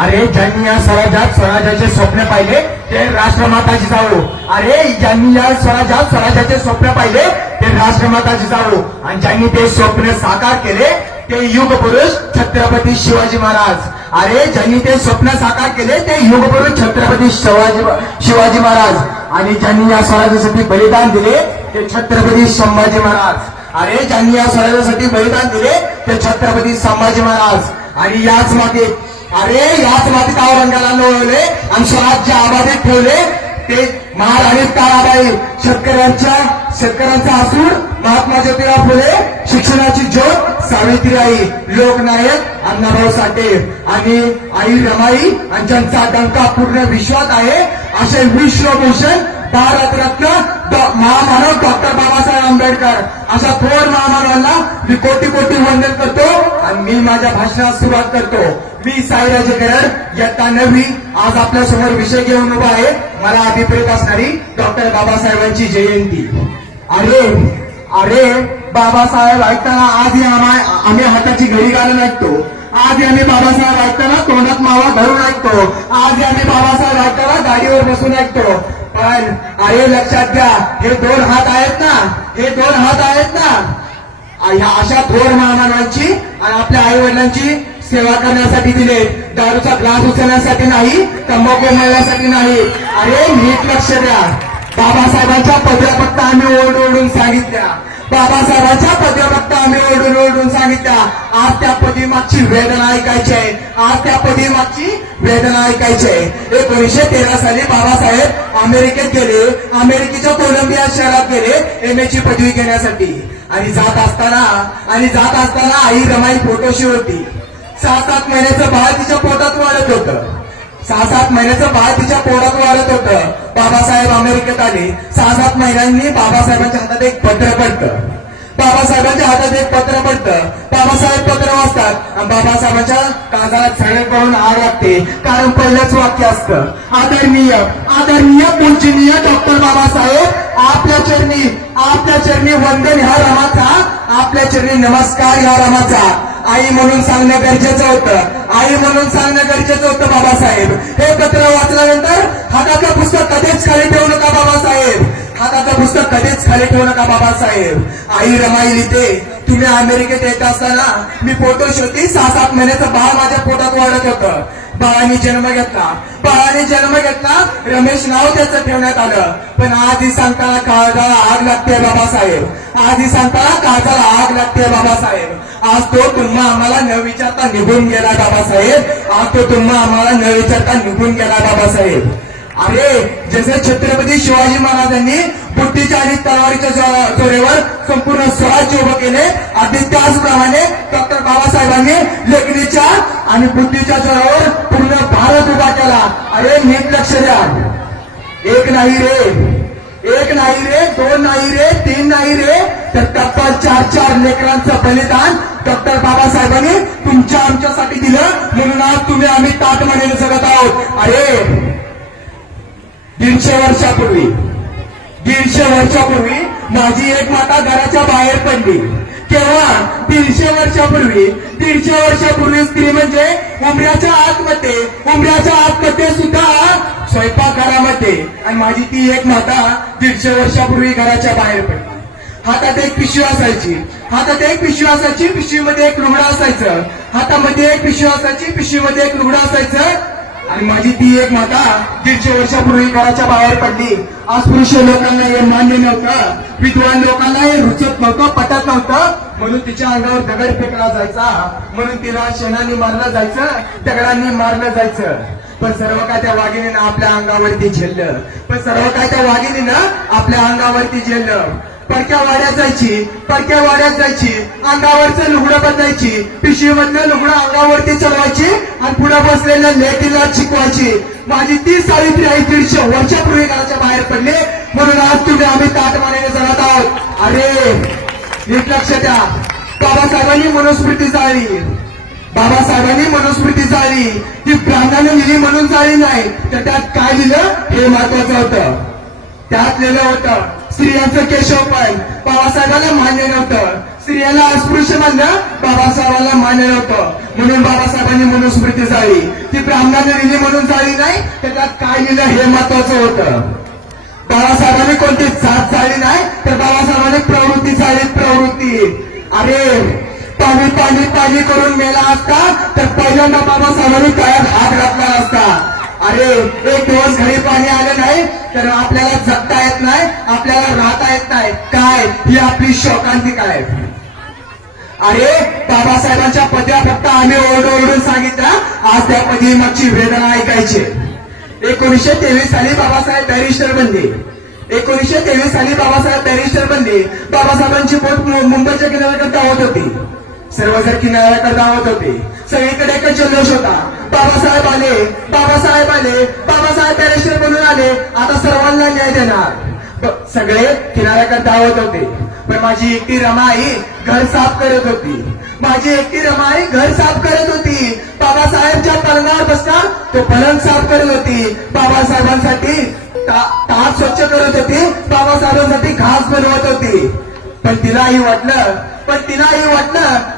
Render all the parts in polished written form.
अरे ज्यांनी या स्वराज्यात स्वराज्याचे स्वप्न पाहिले ते राष्ट्रमाता जिजाऊ. अरे ज्यांनी या स्वराज्यात स्वराज्याचे स्वप्न पाहिले ते राष्ट्रमाता जिजाऊ. आणि ज्यांनी ते स्वप्न साकार केले ते युग पुरुष छत्रपती शिवाजी महाराज. अरे ज्यांनी ते स्वप्न साकार केले ते युग पुरुष छत्रपती शिवाजी महाराज. आणि ज्यांनी या स्वराज्यासाठी बलिदान दिले ते छत्रपती संभाजी महाराज. अरे ज्यांनी या स्वराज्यासाठी बलिदान दिले ते छत्रपती संभाजी महाराज. आणि याच मातीत औरंगाला लोळवले आणि स्वराज्य आबादित ठेवले ते महाराणी ताराबाई. शेतकऱ्यांचा आसूड महात्मा ज्योतिराव फुले, शिक्षणाची ज्योत सावित्रीबाई, लोकनायक अण्णाभाऊ साठे आणि आई रमाई आणि ज्यांचा डंका पूर्ण विश्वात आहे असे विश्वभूषण भारतरत्न महामानव डॉक्टर बाबासाहेब आंबेडकर अशा थोर महामानवांना मी कोटी कोटी वंदन करतो. आणि मी माझ्या भाषणात सुरुवात करतो. मी साईराज करड इयत्ता 9वी. आज आपल्या समोर विषय घेऊन उभा आहे मला अभिप्रेत असणारी डॉक्टर बाबासाहेबांची जयंती. अरे बाबासाहेब ऐकताना आजही आम्ही हाताची घडी घालून ऐकतो. आजही आम्ही बाबासाहेब ऐकताना तोंडात मावा धरून ऐकतो. आजही आम्ही बाबासाहेब ऐकताना गाडीवर बसून ऐकतो. पण अरे लक्षात घ्या, हे 2 हात आहेत ना, ह्या अशा थोर महामानवांची आणि आपल्या आई वडिलांची सेवा करण्यासाठी दिले. दारूचा ग्लास उचलण्यासाठी नाही, तंबाखू मळण्यासाठी नाही. अरे नीट लक्ष द्या. बाबासाहेबांच्या पदव्या फक्त आम्ही ओरडून सांगितल्या. बाबासाहेबांच्या पदव्या फक्त आम्ही ओरडून सांगितल्या. आज त्या पदवीमागची वेदना ऐकायची आहे. 1913 साली बाबासाहेब अमेरिकेत गेले. अमेरिकेच्या कोलंबिया शहरात गेले MA ची पदवी घेण्यासाठी. आणि जात असताना आई रमाई फोटोशी होती. 6-7 महिन्याचं बाळ तिच्या पोटात वाढत होतं. बाबासाहेब अमेरिकेत आले. 6-7 महिन्यांनी बाबासाहेबांच्या हातात एक पत्र पडतं. बाबासाहेब पत्र वाचतात आणि बाबासाहेबांच्या काळजाला छळक करून आग लागते. कारण पहिलंच वाक्य असतं, आदरणीय पूजनीय डॉक्टर बाबासाहेब आपल्या चरणी वंदन ह्या रामाचा, आपल्या चरणी नमस्कार ह्या रामाचा. आई म्हणून सांगणं गरजेचं होतं बाबासाहेब. हे पत्र वाचल्यानंतर हाताचं पुस्तक कधीच खाली ठेवू नका बाबासाहेब. आई रमाई लिहिते, तुम्ही अमेरिकेत येत असताना मी फोटो शोधली. 6-7 महिन्याचं बाळ माझ्या पोटात वाढत होतं. बाळाने जन्म घेतला. रमेश नाव त्याचं ठेवण्यात आलं. पण आजही सांगताना काळजाला आग लागते बाबासाहेब. आज तो तुम्हा आम्हाला न विचारता निघून गेला बाबासाहेब. अरे जसे छत्रपती शिवाजी महाराजांनी बुद्धीच्या आणि तलवारीच्या जोरेवर संपूर्ण स्वराज्य उभं केले, अगदी त्याचप्रमाणे डॉक्टर बाबासाहेबांनी लेखणीच्या आणि बुद्धीच्या जोरावर पूर्ण भारत उभा केला. अरे नीट लक्ष द्या. एक नाही रे, 2 नाही रे, 3 नाही रे, तर तब्बल 4 लेकरांचं बलिदान डॉक्टर बाबासाहेबांनी तुमच्या आमच्यासाठी दिलं. म्हणून आज आम्ही ताटमानेने जगत आहोत. अरे 150 वर्षापूर्वी माझी एक माता घराच्या बाहेर पडली. केव्हा? 150 वर्षापूर्वी स्त्री म्हणजे उमऱ्याच्या आतमध्ये सुद्धा स्वयंपाकघरामध्ये. आणि माझी ती एक माता 150 वर्षापूर्वी घराच्या बाहेर पडली. हातात एक पिशवी असायची, पिशवीमध्ये एक लुगडं असायचं. हातामध्ये एक पिशवी असायची, पिशवीमध्ये एक लुगडं असायचं. आणि माझी ती एक माता 150 वर्षापूर्वी घराच्या बाहेर पडली. अस्पृश्य लोकांना हे मान्य नव्हतं, विद्वान लोकांना हे रुचत नव्हतं, पटत नव्हतं. म्हणून तिच्या अंगावर दगड फेकला जायचा. म्हणून तिला शेणाने मारलं जायचं, दगडांनी मारलं जायचं. पण सर्व काय त्या वाघिणीनं आपल्या अंगावरती झेललं. पडक्या वाड्यात जायची, अंगावरचं लुगडं बदलायची, पिशवीमधलं लुगडं अंगावरती चढवायची आणि पुढे बसलेल्या लेकीला शिकवायची. माझी ती सावित्री आई 150 वर्षापूर्वी घराच्या बाहेर पडले. म्हणून आज आम्ही ताटमानेने जगत आहोत. अरे नीट लक्ष द्या. बाबासाहेबांनी मनुस्मृती जाळली. ती ब्राह्मणाने लिहिली म्हणून जाळली नाही, तर त्यात काय लिहिलं हे महत्वाचं होतं. त्यात लिहिलं होतं स्त्रियांचं केशवपण. बाबासाहेबांना मान्य नव्हतं. स्त्रियांना अस्पृश्य म्हणलं बाबासाहेबांना मान्य नव्हतं, म्हणून बाबासाहेबांनी मनुस्मृती जाळली. ती ब्राह्मणाने लिहिली म्हणून जाळली नाही, त्याच्यात काय लिहिलं हे महत्वाचं होतं. बाबासाहेबांनी कोणती जात जाळली नाही, तर बाबासाहेबांनी प्रवृत्ती जाळली, प्रवृत्ती. अरे पाणी पाणी पाणी करून मेला असता तर पहिल्यांदा बाबासाहेबांनी काळात हात घातला असता. अरे एक दिवस घरी पाणी आलं नाही तर आपल्याला जगता येत नाही, आपल्याला राहता येत नाही. काय ही आपली शोकांतिका आहे. अरे बाबासाहेबांच्या पद्या फक्त आम्ही ओरडून सांगितलं, आज त्या पदी मागची वेदना ऐकायची. 1923 साली बाबासाहेब बॅरिस्टर बनले. 1923 साली बाबासाहेब बॅरिस्टर बनले. बाबासाहेबांची बोट मुंबईच्या किनाऱ्याकडे धावत होती. सर्वजण किनाऱ्याकडे धावत होते. सगळीकडे एकच जल्लोष होता. बाबासाहेब आले, बाबासाहेब आले, बाबासाहेब बॅरिस्टर बनून आले, आता सर्वांना न्याय देणार. सगळे किनाऱ्याकडे धावत होते. पण माझी एकटी रमाई घर साफ करत होती. माझी एकटी रमाई घर साफ करत होती. बाबासाहेबच्या पलंगावर बसणार तो पलंग साफ करत होती. बाबासाहेबांसाठी ताट स्वच्छ करत होती. बाबासाहेबांसाठी घास बनवत होती. पण तिलाही वाटलं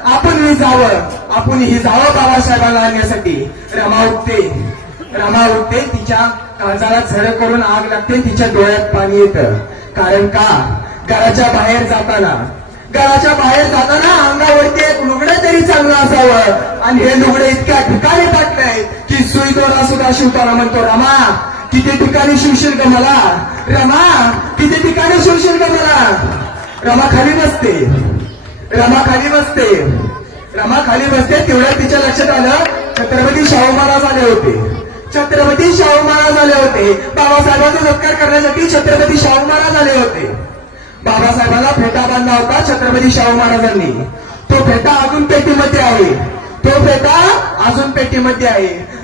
आपण ही जावं बाबासाहेबांना आणण्यासाठी. रमा उठते, तिच्या काळजाला झड करून आग लागते, तिच्या डोळ्यात पाणी येतं. कारण का घराच्या बाहेर जाताना अंगावरती एक लुगडं तरी चांगलं असावं. आणि हे लुगडे इतक्या ठिकाणी टाकलंय की सुई दोरा सुद्धा शिवताना म्हणतो, रमा किती ठिकाणी शिवशील का मला, रमा किती ठिकाणी शिवशील का मला. रमा खाली बसते. तेवढ्या तिच्या लक्षात आलं छत्रपती शाहू महाराज आले होते. बाबासाहेबांचा सत्कार करण्यासाठी छत्रपती शाहू महाराज आले होते. बाबासाहेबांना फेटा बांधला होता छत्रपती शाहू महाराजांनी. तो फेटा अजून पेटीमध्ये आहे.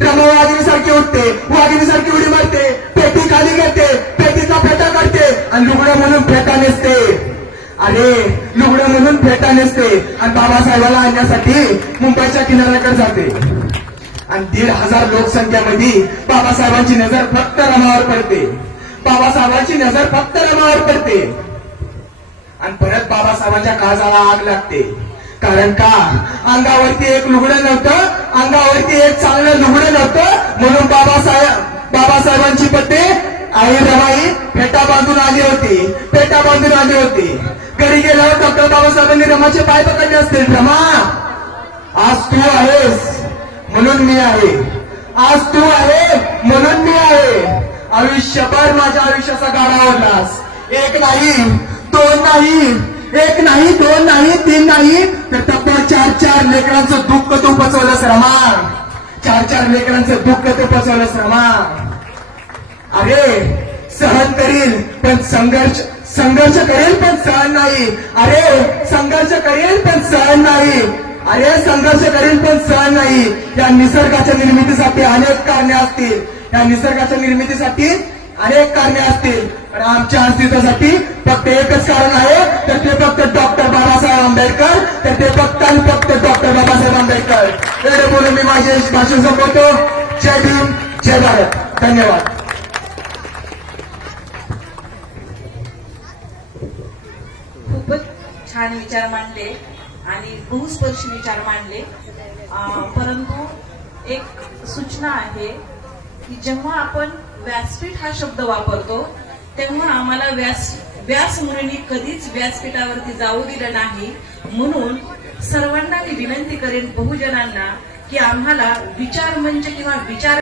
रमा वाघिणीसारखी उठते, वाघिणीसारखी उडी मारते, पेटी खाली घेते, पेटीचा फेटा काढते आणि लुगडं म्हणून फेटा नेसते. आणि बाबासाहेबाला आणण्यासाठी मुंबईच्या किनाऱ्याकडे जाते. आणि 1,500 लोकसंख्येमध्ये बाबासाहेबांची नजर फक्त रमावर पडते. आणि परत बाबासाहेबांच्या काळजाला आग लागते. कारण का अंगावरती एक लुगडं नव्हतं, अंगावरती एक चांगलं लुगडं नव्हतं. म्हणून बाबासाहेबांची पत्नी आई रमाई फेटा बांधून आली होती. घरी गेल्यावर डॉक्टर बाबासाहेबांनी रमाचे पाय पकडले असतील. रमा आज तू आहेस म्हणून मी आहे. आयुष्यभर माझ्या आयुष्याचा गाडा ओढलास. एक नाही, दोन नाही, 3 नाही, तर तब्बल 4 लेकरांचं दुःख तू पचवलंस रमा. 4 लेकरांचं दुःख तू पचवलंस रमा. अरे सहन करील पण संघर्ष करेल पण सहन नाही. संघर्ष करेल पण सहन नाही. या निसर्गाच्या निर्मितीसाठी अनेक कारणे असतील. पण आमच्या अस्तित्वासाठी फक्त एकच कारण आहे, तर ते फक्त डॉक्टर बाबासाहेब आंबेडकर. एवढे बोलून मी माझे भाषण संपवतो. जय भीम, जय भारत. धन्यवाद. खूपच छान विचार मांडले आणि बहुस्पर्शी विचार मांडले. परंतु एक सूचना आहे की जेव्हा आपण व्यासपीठ हा शब्द वापरतो तेव्हा आम्हाला व्यास मुनींनी कधीच व्यासपीठावरती जाऊ दिलं नाही. म्हणून सर्वांना मी विनंती करेन बहुजनांना की आम्हाला विचार मंच किंवा विचार